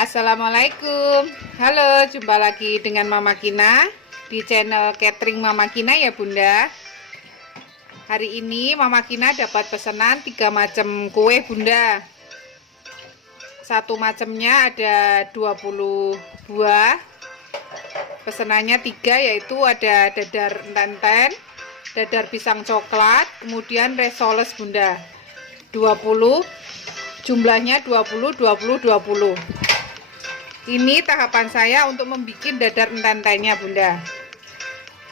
Assalamualaikum. Halo, jumpa lagi dengan Mama Kina di channel Catering Mama Kina ya Bunda. Hari ini Mama Kina dapat pesanan 3 macam kue Bunda. Satu macamnya ada 20 buah. Pesanannya 3, yaitu ada dadar enten, dadar pisang coklat, kemudian resoles Bunda. 20, jumlahnya 20 20 20. Ini tahapan saya untuk membuat dadar enten-entennya Bunda.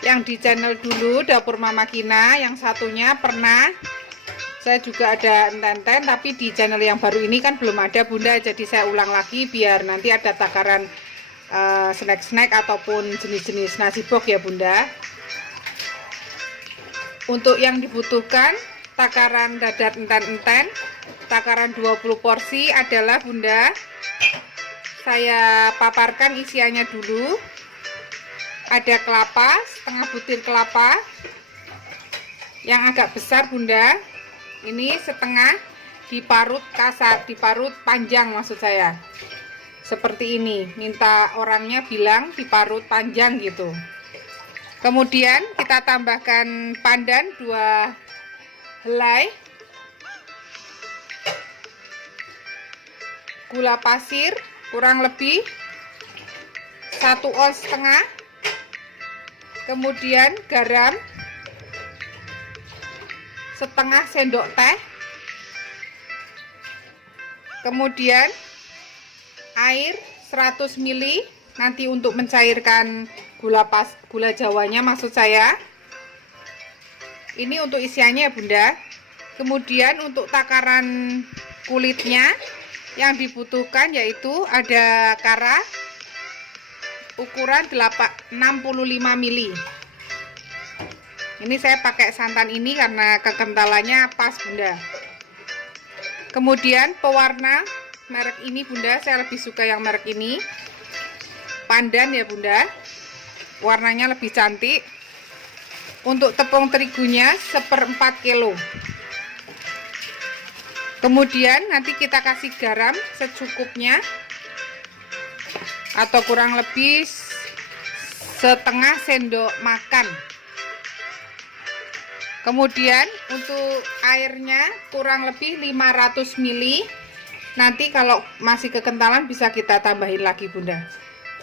Yang di channel dulu Dapur Mama Kina, yang satunya pernah saya juga ada enten-enten, tapi di channel yang baru ini kan belum ada Bunda. Jadi saya ulang lagi biar nanti ada takaran snack-snack ataupun jenis-jenis nasi box ya Bunda. Untuk yang dibutuhkan takaran dadar enten-enten, takaran 20 porsi adalah Bunda. Saya paparkan isiannya dulu. Ada kelapa, setengah butir kelapa yang agak besar Bunda. Ini setengah diparut kasar, diparut panjang maksud saya. Seperti ini, minta orangnya bilang diparut panjang gitu. Kemudian kita tambahkan pandan 2 helai, gula pasir kurang lebih 1,5 ons, kemudian garam setengah sendok teh, kemudian air 100 ml nanti untuk mencairkan gula jawanya maksud saya. Ini untuk isiannya ya Bunda. Kemudian untuk takaran kulitnya yang dibutuhkan yaitu ada kara ukuran 65 ml. Ini saya pakai santan ini karena kekentalannya pas Bunda. Kemudian pewarna merek ini Bunda, saya lebih suka yang merek ini, pandan ya Bunda, warnanya lebih cantik. Untuk tepung terigunya 1/4 kilo. Kemudian nanti kita kasih garam secukupnya atau kurang lebih setengah sendok makan. Kemudian untuk airnya kurang lebih 500 ml. Nanti kalau masih kekentalan bisa kita tambahin lagi Bunda.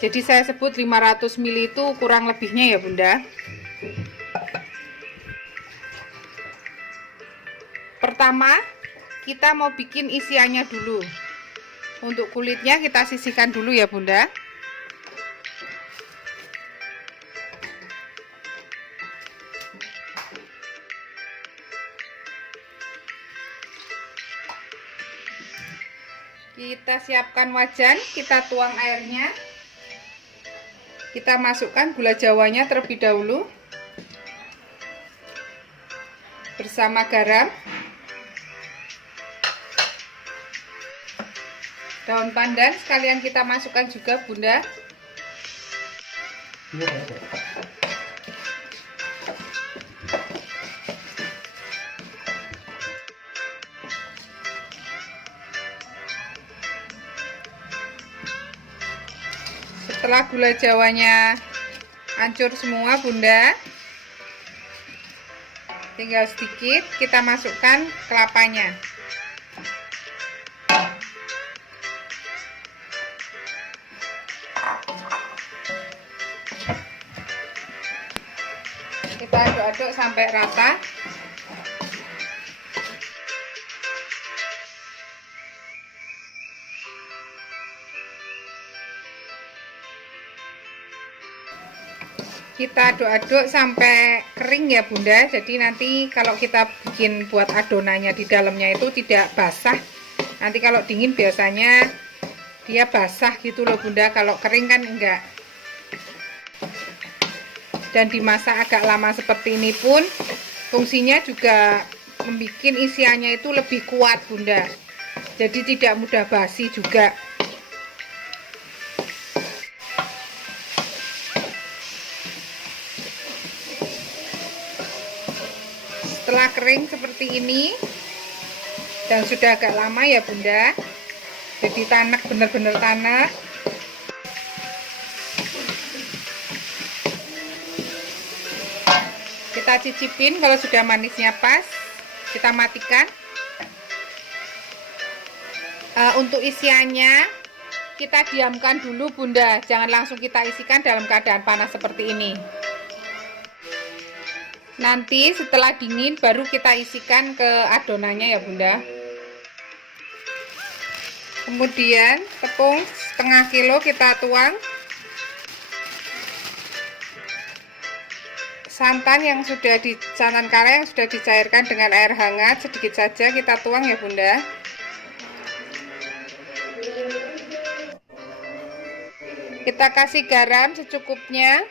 Jadi saya sebut 500 ml itu kurang lebihnya ya Bunda. Pertama kita mau bikin isiannya dulu. Untuk kulitnya kita sisihkan dulu ya Bunda. Kita siapkan wajan, kita tuang airnya. Kita masukkan gula jawanya terlebih dahulu bersama garam. Daun pandan sekalian kita masukkan juga Bunda. Setelah gula jawanya hancur semua Bunda, tinggal sedikit kita masukkan kelapanya. Kita aduk-aduk sampai rata. Kita aduk-aduk sampai kering ya Bunda. Jadi nanti kalau kita bikin buat adonannya di dalamnya itu tidak basah. Nanti kalau dingin biasanya dia basah gitu loh Bunda. Kalau kering kan enggak. Dan dimasak agak lama seperti ini pun fungsinya juga membuat isiannya itu lebih kuat Bunda. Jadi tidak mudah basi juga. Setelah kering seperti ini dan sudah agak lama ya Bunda, Jadi tanak, bener-bener tanak. Kita cicipin, kalau sudah manisnya pas kita matikan. Untuk isiannya kita diamkan dulu Bunda, jangan langsung kita isikan dalam keadaan panas seperti ini. Nanti setelah dingin baru kita isikan ke adonannya ya Bunda. Kemudian tepung setengah kilo kita tuang. Santan kara yang sudah dicairkan dengan air hangat sedikit saja kita tuang ya Bunda. Kita kasih garam secukupnya.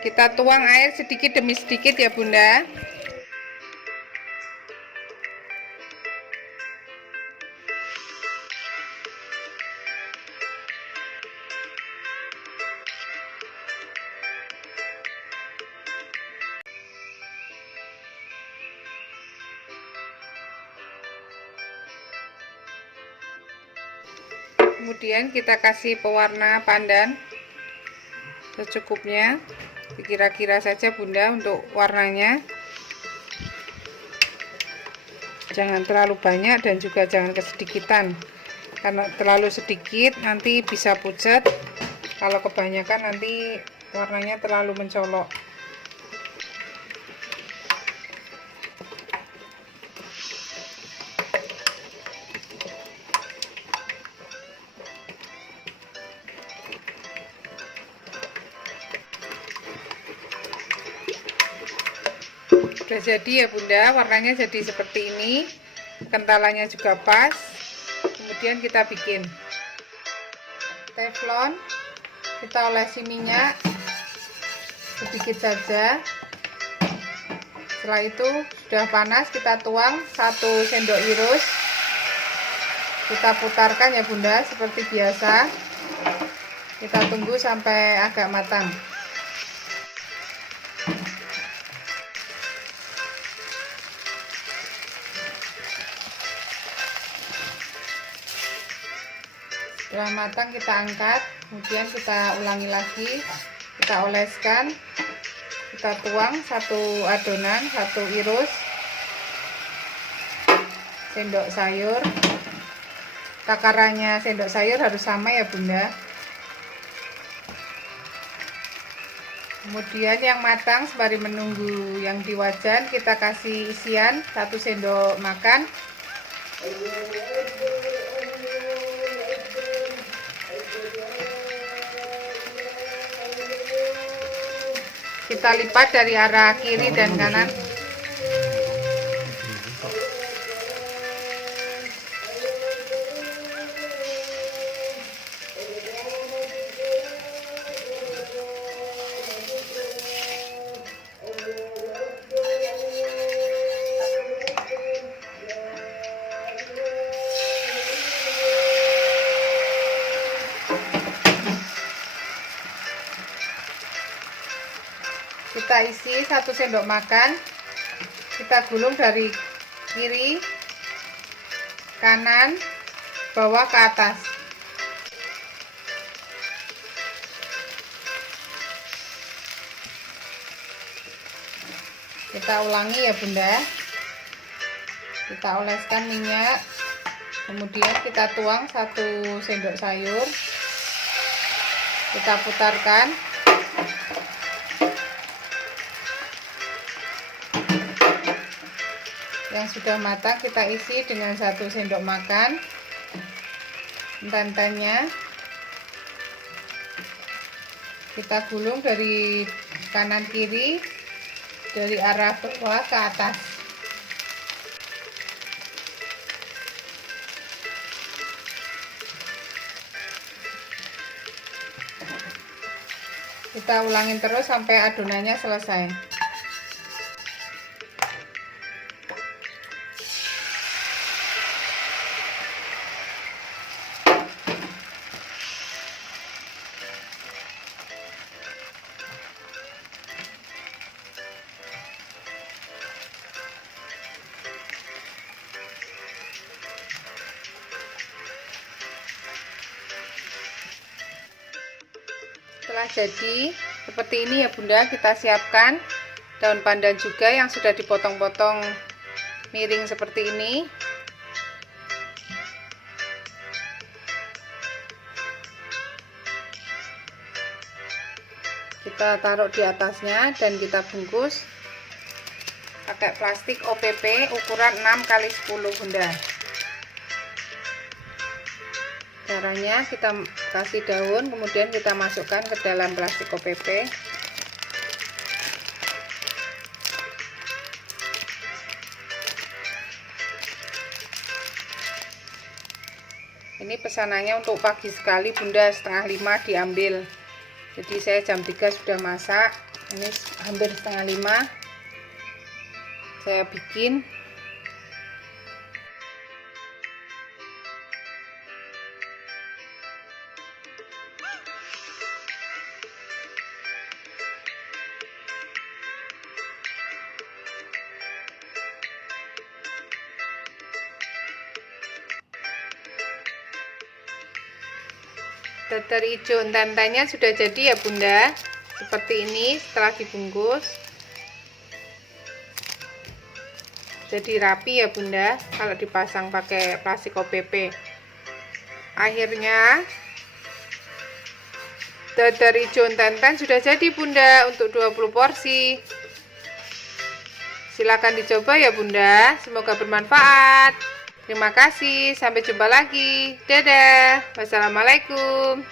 Kita tuang air sedikit demi sedikit ya Bunda. Kemudian kita kasih pewarna pandan secukupnya, kira-kira saja Bunda untuk warnanya. Jangan terlalu banyak dan juga jangan kesedikitan, karena terlalu sedikit nanti bisa pucat, kalau kebanyakan nanti warnanya terlalu mencolok. Sudah jadi ya Bunda, warnanya jadi seperti ini, kentalannya juga pas. Kemudian kita bikin teflon, kita olesi minyak sedikit saja. Setelah itu sudah panas, kita tuang 1 sendok irus, kita putarkan ya Bunda seperti biasa. Kita tunggu sampai agak matang. Setelah matang kita angkat, kemudian kita ulangi lagi, kita oleskan, kita tuang 1 adonan, 1 irus, sendok sayur. Takarannya sendok sayur harus sama ya Bunda. Kemudian yang matang sembari menunggu yang di wajan, kita kasih isian 1 sendok makan. Kita lipat dari arah kiri dan kanan. Kita isi 1 sendok makan, kita gulung dari kiri, kanan, bawah ke atas. Kita ulangi ya Bunda. Kita oleskan minyak, kemudian kita tuang 1 sendok sayur, kita putarkan. Yang sudah matang kita isi dengan 1 sendok makan santannya. Kita gulung dari kanan kiri, dari arah bawah ke atas. Kita ulangin terus sampai adonannya selesai. Setelah jadi seperti ini ya Bunda, kita siapkan daun pandan juga yang sudah dipotong-potong miring seperti ini. Kita taruh di atasnya dan kita bungkus pakai plastik OPP ukuran 6x10 Bunda. Caranya kita kasih daun, kemudian kita masukkan ke dalam plastik OPP. Ini pesanannya untuk pagi sekali Bunda, setengah 5 diambil. Jadi saya jam 3 sudah masak. Ini hampir setengah 5 saya bikin. Dadar hijau ententenya sudah jadi ya Bunda, seperti ini setelah dibungkus. Jadi rapi ya Bunda kalau dipasang pakai plastik OPP. Akhirnya dadar hijau ententen sudah jadi Bunda untuk 20 porsi. Silakan dicoba ya Bunda, semoga bermanfaat. Terima kasih, sampai jumpa lagi. Dadah. Wassalamualaikum.